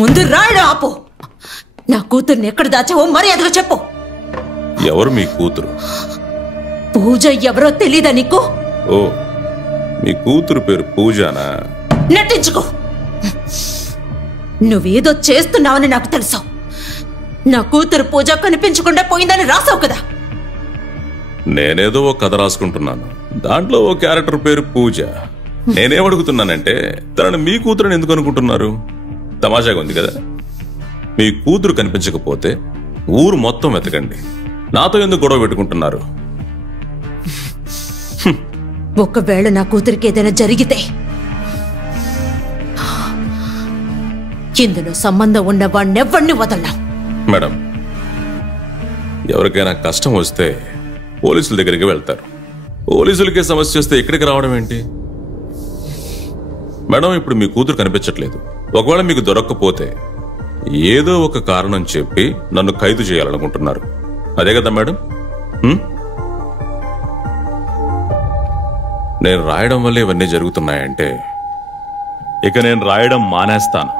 ముందు రాయడం ఆపు. నా కూతుర్ని ఎక్కడ దాచావో మర్యాదగా చెప్పు. ఎవరు మీ కూతురు? పూజ ఎవరో తెలీదా నీకు? ఓ, మీ కూతురు పేరు పూజానా? నటించుకో. నువ్వేదో చేస్తున్నావని నాకు తెలుసు. నా కూతురు పూజ కనిపించకుండా పోయిందని రాసావు కదా. నేనేదో ఓ కథ రాసుకుంటున్నాను, దాంట్లో ఓ క్యారెక్టర్ పేరు పూజ. నేనేమడుగుతున్నానంటే తనని మీ కూతురుని ఎందుకు అనుకుంటున్నారు? తమాషాగా ఉంది కదా. మీ కూతురు కనిపించకపోతే ఊరు మొత్తం వెతకండి, నాతో ఎందుకు గొడవ పెట్టుకుంటున్నారు? ఒకవేళ నా కూతురికి ఏదైనా జరిగితే ఇందులో సంబంధం ఉన్న వాణ్ణెవ్వడిని వదలనా? మేడం, ఎవరికైనా కష్టం వస్తే పోలీసుల దగ్గరికి వెళ్తారు. పోలీసులకే సమస్య వస్తే ఇక్కడికి రావడం ఏంటి? మేడం, ఇప్పుడు మీ కూతురు కనిపించట్లేదు. ఒకవేళ మీకు దొరక్కపోతే ఏదో ఒక కారణం చెప్పి నన్ను ఖైదు చేయాలనుకుంటున్నారు, అదే కదా మేడం? నేను రాయడం వల్ల ఇవన్నీ జరుగుతున్నాయంటే ఇక నేను రాయడం మానేస్తాను.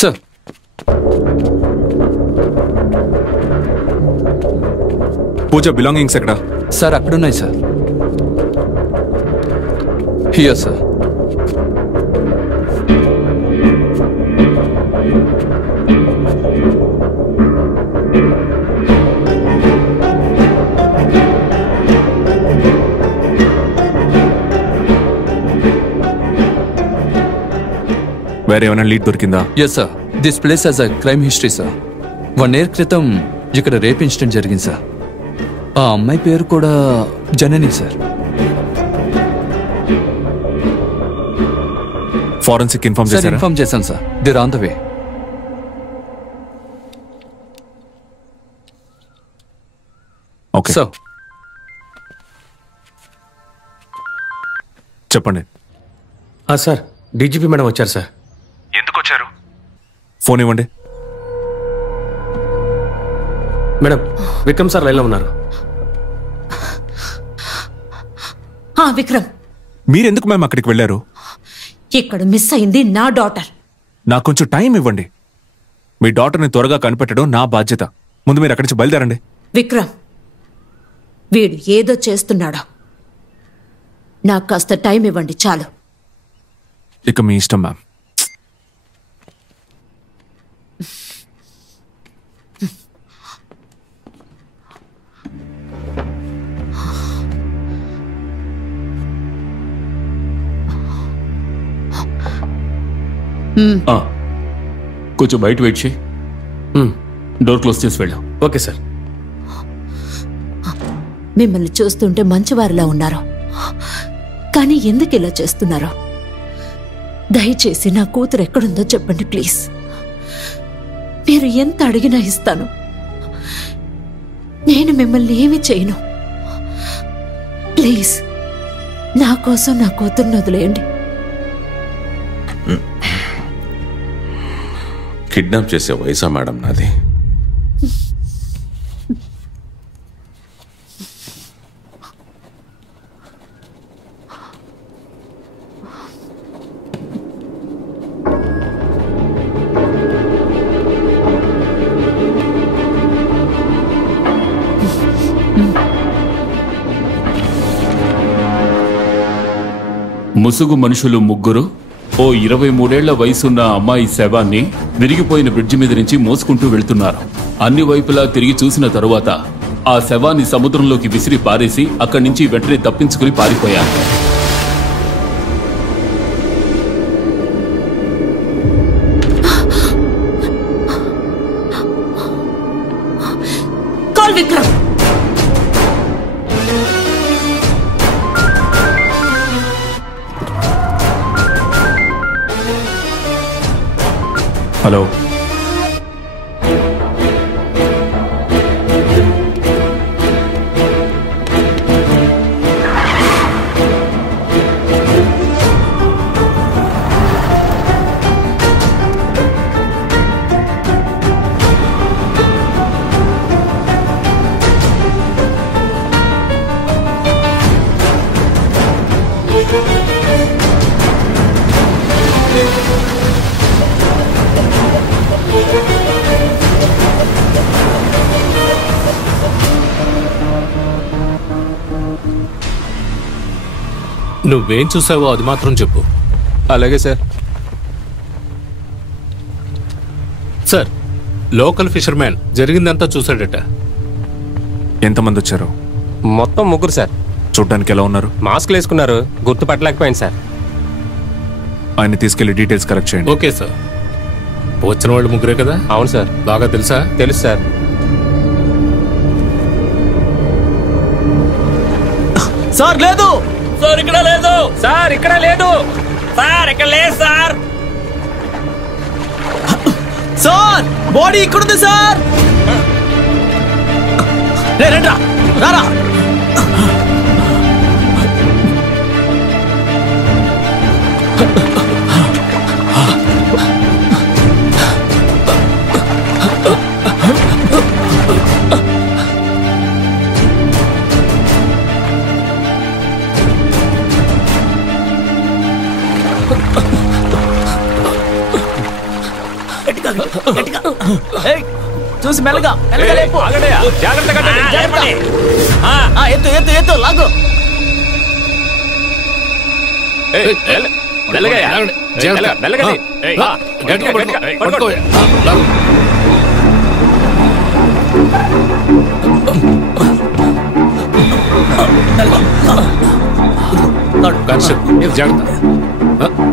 సార్, పూజ బిలాంగింగ్స్ ఎక్కడ? సార్ అక్కడున్నాయి సార్. Here sir. వేరే ఏమైనా లీడ్ దొరికిందా? Yes sir, this place has a crime history sir. 1 year క్రితం ఇక్కడ రేప్ ఇన్సిడెంట్ జరిగింది సార్. ఆ అమ్మాయి పేరు కూడా జనని సార్. ఫారెన్సిక్ ఇన్ఫార్మ్ చేశారా? ఇన్ఫార్మ్ చేశాను sir. There on the way. Okay sir. చెప్పండి. సార్, డీజీపీ మేడం వచ్చారు సార్. ఎందుకు వచ్చారు? ఫోన్ ఇవ్వండి. మేడం, విక్రమ్ సార్ లైన్లో ఉన్నారు. విక్రమ్, మీరెందుకు మేము అక్కడికి వెళ్ళారు? ఇక్కడ మిస్ అయింది నా డాటర్. నాకు కొంచెం టైం ఇవ్వండి. మీ డాటర్ని త్వరగా కనిపెట్టడం నా బాధ్యత. ముందు మీరు అక్కడి నుంచి బయలుదేరండి. విక్రమ్, వీడు ఏదో చేస్తున్నాడా? నాకు కాస్త టైం ఇవ్వండి చాలు. ఇక మీ ఇష్టం మ్యామ్. కొంచెం బయట వెయిట్ చేయి. డోర్ క్లోజ్ చేసి వెళ్ళాం. Okay sir. మిమ్మల్ని చూస్తుంటే మంచివారిలా ఉన్నారు, కానీ ఎందుకు ఇలా చేస్తున్నారో దయచేసి నా కూతురు ఎక్కడుందో చెప్పండి ప్లీజ్. మీరు ఎంత అడిగినా ఇస్తాను. నేను మిమ్మల్ని ఏమీ చేయను. ప్లీజ్ నా కోసం నా కూతుర్ని వదిలేయండి. కిడ్నాప్ చేసే వయసా మేడం నాది? ముసుగు మనుషులు ముగ్గురు ఓ 23 ఏళ్ల వయసున్న అమ్మాయి శవాన్ని విరిగిపోయిన బ్రిడ్జి మీద నుంచి మోసుకుంటూ వెళ్తున్నారు. అన్ని వైపులా తిరిగి చూసిన తరువాత ఆ శవాన్ని సముద్రంలోకి విసిరి పారేసి అక్కడి నుంచి వెంటనే తప్పించుకుని పారిపోయారు. విక్రమ్, హలో. నువ్వేం చూసావో అది మాత్రం చెప్పు. అలాగే సార్. సార్, లోకల్ ఫిషర్మ్యాన్ జరిగిందంతా చూశాడట. ఎంతమంది వచ్చారు? మొత్తం 3 సార్. చూడ్డానికి ఎలా ఉన్నారు? మాస్క్లు వేసుకున్నారు, గుర్తుపట్టలేకపోయింది సార్. ఆయన తీసుకెళ్లి డీటెయిల్స్ కలెక్ట్ చేయండి. Okay sir. వచ్చిన వాళ్ళు 3 కదా? అవును సార్. బాగా తెలుసా? తెలుసు సార్. సార్ లేదు సార్, ఇక్కడ లేదు సార్. ఇక్కడ లేదు సార్. ఇక్కడ లేదు సార్. సార్, బాడీ ఇక్కడుంది సార్. రండ్రా, రారా. చూసి మెల్లగా మెల్లగా లేపు. ఎత్తు ఎత్తు ఎత్తు లాగు.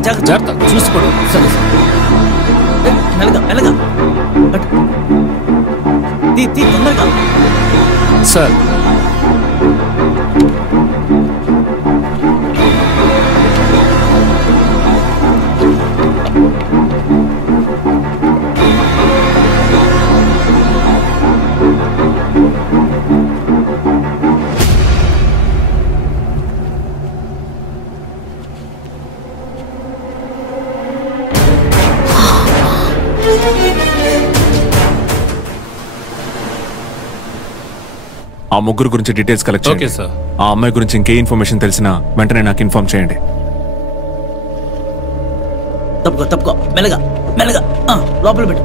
జాగ్రత్త చూసుకోండి. మెల్లగా మెల్లగా తొందరగా. సార్, ఆ 3 గురించి డీటెయిల్స్ కలెక్ట్ చేయండి. Okay sir. ఆ అమ్మాయి గురించి ఇంకే ఇన్ఫర్మేషన్ తెలిసినా వెంటనే నాకు ఇన్ఫార్మ్ చేయండి. తప్పుకో తప్పుకో మెల్లగా మెల్లగా లోపల పెట్టు.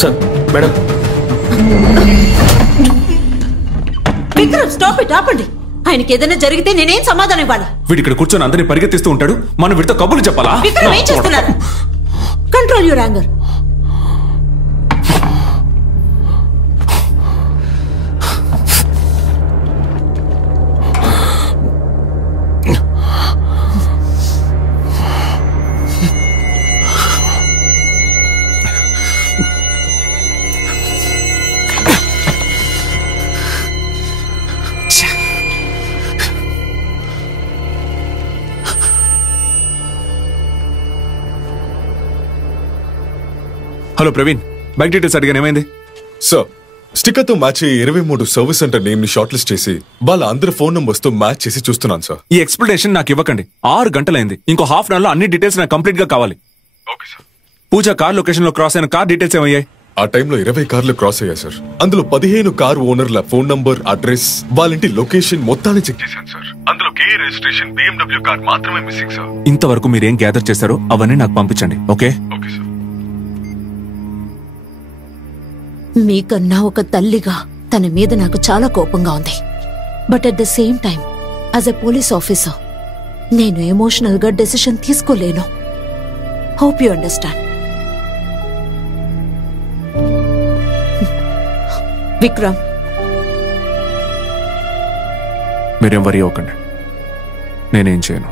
Sir, madam. Vikram, stop it, ఆపండి. ఆయనకి ఏదైనా జరిగితే నేనేం సమాధానం ఇవ్వాలి? వీడు ఇక్కడ కూర్చొని అందరినీ పరిగెత్తిస్తూ ఉంటాడు, మనం వీడితో కబుర్లు చెప్పాలా? విక్రమ్, ఏం చేస్తున్నారు? Control your anger. Hello Praveen, bank details అడిగాను, ఏమైంది? సార్, స్టిక్కర్ తో మ్యాచ్ అయ్యి 23 సర్వీస్ సెంటర్ నేమ్ ని షార్ట్ లిస్ట్ చేసి వాళ్ళ అందరి ఫోన్ నంబర్స్ తో మ్యాచ్ చేసి చూస్తున్నాను సార్. ఈ ఎక్స్ప్లెనేషన్ నాకు ఇవ్వకండి. 6 గంటలైంది. ఇంకో హాఫ్ అన్ అవర్ లో అన్ని డీటెయిల్స్ నాకు కంప్లీట్ గా కావాలి. Okay sir. Pooja car location లో క్రాస్ అయిన కార్ డీటెయిల్స్ ఏమయ్యాయి? ఆ టైంలో 20 కార్లు క్రాస్ అయ్యాయి సార్. అందులో 15 కార్ ఓనర్ల ఫోన్ నంబర్, అడ్రస్, వాళ్ళింటి లొకేషన్ మొత్తాన్ని చెక్ చేశాను సార్. అందులో కేఏ రిజిస్ట్రేషన్ BMW కార్ మాత్రమే మిస్సింగ్ సార్. ఇంతవరకు మీరేం గ్యాదర్ చేశారో అవన్నీ నాకు పంపించండి. ఓకే? Okay sir. మీకన్నా ఒక తల్లిగా తన మీద నాకు చాలా కోపంగా ఉంది. But at the same time as a police officer నేను ఎమోషనల్ గా డెసిషన్ తీసుకోలేను. Hope you understand. విక్రమ్, మీరేం వరీ అవ్వకండి, నేనేం చేయను.